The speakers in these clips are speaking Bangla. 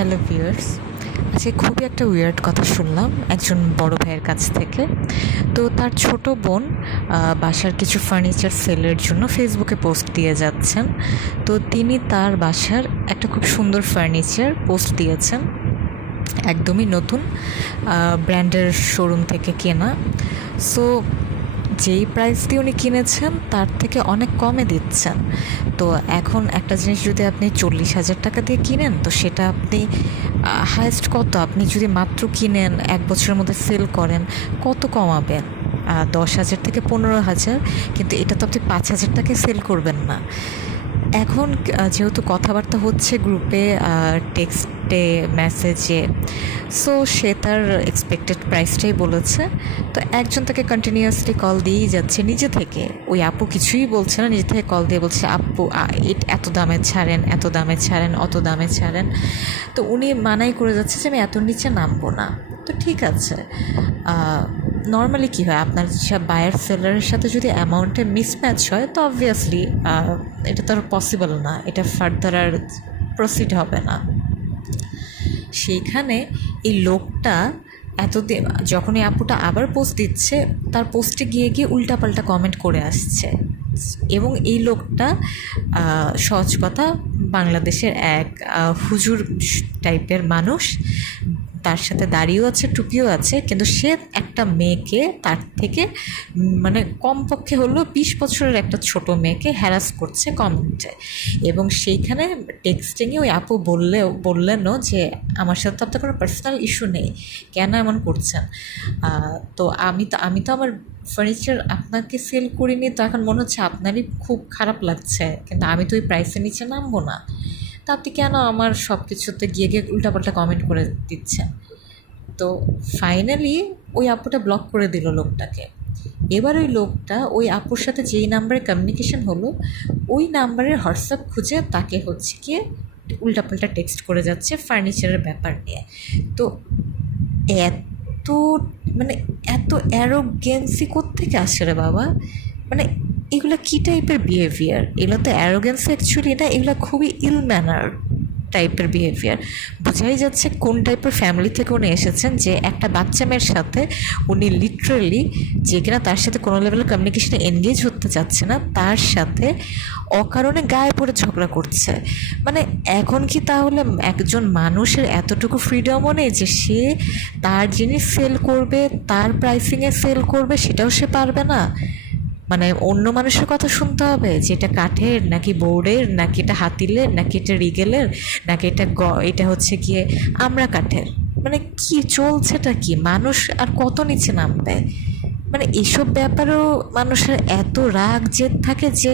হ্যালো ভিউয়ার্স, আজকে খুবই একটা উইয়ার্ড কথা শুনলাম একজন বড় ভাইয়ের কাছ থেকে। তো তার ছোট বোন বাসার কিছু ফার্নিচার সেলের জন্য ফেসবুকে পোস্ট দিয়ে যাচ্ছেন। তো তিনি তার বাসার একটা খুব সুন্দর ফার্নিচার পোস্ট দিয়েছেন, একদমই নতুন ব্র্যান্ডের শোরুম থেকে কেনা। সো যেই প্রাইস দিয়ে উনি কিনেছেন তার থেকে অনেক কমে দিচ্ছেন। তো এখন একটা জিনিস যদি আপনি 40,000 টাকা দিয়ে কিনেন, তো সেটা আপনি হায়েস্ট কত, আপনি যদি মাত্র কিনেন 1 বছরের মধ্যে সেল করেন, কত কমাবেন? 10,000 থেকে 15,000, কিন্তু এটা তো আপনি 5,000 টাকায় সেল করবেন না। এখন যেহেতু কথাবার্তা হচ্ছে গ্রুপে, টেক্সটে, মেসেজে, সো সে তার এক্সপেক্টেড প্রাইসটাই বলেছে। তো একজন তাকে কন্টিনিউয়াসলি কল দিয়েই যাচ্ছে নিজে থেকে। ওই আপু কিছুই বলছে না, নিজে থেকে কল দিয়ে বলছে আপু এত দামে ছাড়েন, এত দামে ছাড়েন, অত দামে ছাড়েন। তো উনি মানাই করে যাচ্ছে যে আমি এত নিচে নামবো না। তো ঠিক আছে, নর্মালি কী হয়, আপনার বায়ার সেলারের সাথে যদি অ্যামাউন্টে মিসম্যাচ হয় তো অবভিয়াসলি এটা তো আর পসিবল না, এটা ফার্দার আর প্রসিড হবে না। সেইখানে এই লোকটা এতদিন যখন এই আপুটা আবার পোস্ট দিচ্ছে, তার পোস্টে গিয়ে গিয়ে উল্টাপাল্টা কমেন্ট করে আসছে। এবং এই লোকটা সহজ কথা বাংলাদেশের এক হুজুর টাইপের মানুষ, তার সাথে দাড়িও আছে, টুপিও আছে, কিন্তু সে একটা মেয়েকে, তার থেকে মানে কমপক্ষে হলো 20 বছরের একটা ছোট মেয়েকে হ্যারাস করছে কমেন্টে। এবং সেইখানে টেক্সটিংয়ে ওই আপু বললেনও যে আমার সাথে তো আপনার কোনো পার্সোনাল ইস্যু নেই, কেন এমন করছেন? তো আমি তো আমার ফার্নিচার আপনাকে সেল করিনি, তো এখন মনে হচ্ছে আপনারই খুব খারাপ লাগছে, কিন্তু আমি তো ওই প্রাইসের নিচে নামবো না। তা আপনি কেন আমার সব কিছুতে গিয়ে গিয়ে উল্টাপাল্টা কমেন্ট করে দিচ্ছেন? তো ফাইনালি ওই আপুটা ব্লক করে দিল লোকটাকে। এবার ওই লোকটা ওই আপুর সাথে যেই নাম্বারে কমিউনিকেশন হলো, ওই নাম্বারের হোয়াটসঅ্যাপ খুঁজে তাকে হচ্ছে গিয়ে উল্টাপাল্টা টেক্সট করে যাচ্ছে ফার্নিচারের ব্যাপার নিয়ে। তো এত মানে এত অ্যারোগেন্সি কোত্থেকে আসে রে বাবা? মানে এগুলো কী টাইপের বিহেভিয়ার? এগুলো তো অ্যারোগেন্সি অ্যাকচুয়ালি না, এগুলো খুবই ইল ম্যানার টাইপের বিহেভিয়ার। বোঝাই যাচ্ছে কোন টাইপের ফ্যামিলি থেকে উনি এসেছেন, যে একটা বাচ্চা মেয়ের সাথে উনি লিটারেলি, যে কিনা তার সাথে কোনো লেভেলের কমিউনিকেশনে এনগেজ হতে চাচ্ছে না, তার সাথে অকারণে গায়ে পড়ে ঝগড়া করছে। মানে এখন কি তাহলে একজন মানুষের এতটুকু ফ্রিডমও নেই যে সে তার জিনিস সেল করবে, তার প্রাইসিংয়ে সেল করবে, সেটাও সে পারবে না? মানে অন্য মানুষের কথা শুনতে হবে যে এটা কাঠের নাকি বোর্ডের, নাকি এটা হাতিলের, নাকি এটা রিগেলের, নাকি এটা হচ্ছে গিয়ে আমরা কাঠের? মানে কি চলছেটা কি? মানুষ আর কত নিচে নামবে? মানে এসব ব্যাপারেও মানুষের এত রাগ জেদ থাকে যে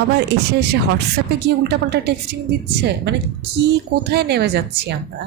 আবার এসে এসে হোয়াটসঅ্যাপে গিয়ে উল্টাপাল্টা টেক্সটিং দিচ্ছে। মানে কি, কোথায় নেমে যাচ্ছি আমরা?